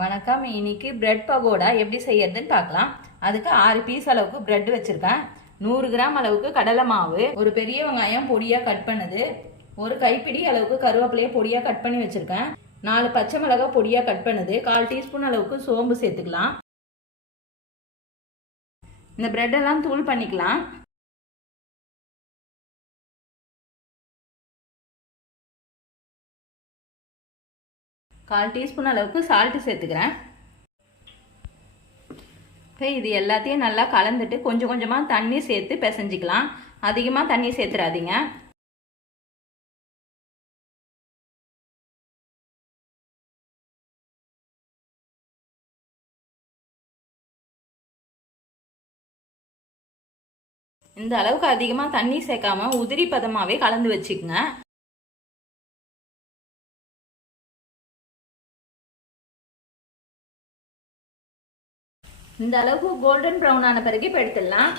வணக்கம். இன்னைக்கு பிரெட் பகோடா எப்படி செய்யறதுன்னு பார்க்கலாம். அதுக்கு 6 பீஸ் அளவுக்கு பிரெட் வச்சிருக்கேன். 100 கிராம் அளவுக்கு கடலை மாவு, ஒரு பெரிய வெங்காயம் பொடியா கட் பண்ணது, ஒரு கைப்பிடி அளவுக்கு கருவேப்பிலையை பொடியா கட் பண்ணி வச்சிருக்கேன், 4 பச்சை மிளகாய் பொடியா கட் பண்ணது, 1/4 டீஸ்பூன் அளவுக்கு சோம்பு சேர்த்துக்கலாம். இந்த பிரெட் எல்லாம் தூள் பண்ணிக்கலாம். கால் டீஸ்பூன் அளவுக்கு சால்ட்டு சேர்த்துக்கிறேன். இப்போ இது எல்லாத்தையும் நல்லா கலந்துட்டு கொஞ்சம் கொஞ்சமாக தண்ணி சேர்த்து பிசைஞ்சிக்கலாம். அதிகமாக தண்ணி சேர்த்துறாதீங்க. இந்த அளவுக்கு அதிகமாக தண்ணி சேர்க்காம உதிரி பதமாகவே கலந்து வச்சுக்கோங்க. இந்த அளவுக்கு கோல்டன் ப்ரௌன் ஆன பிறகு இப்போ எடுத்துடலாம்.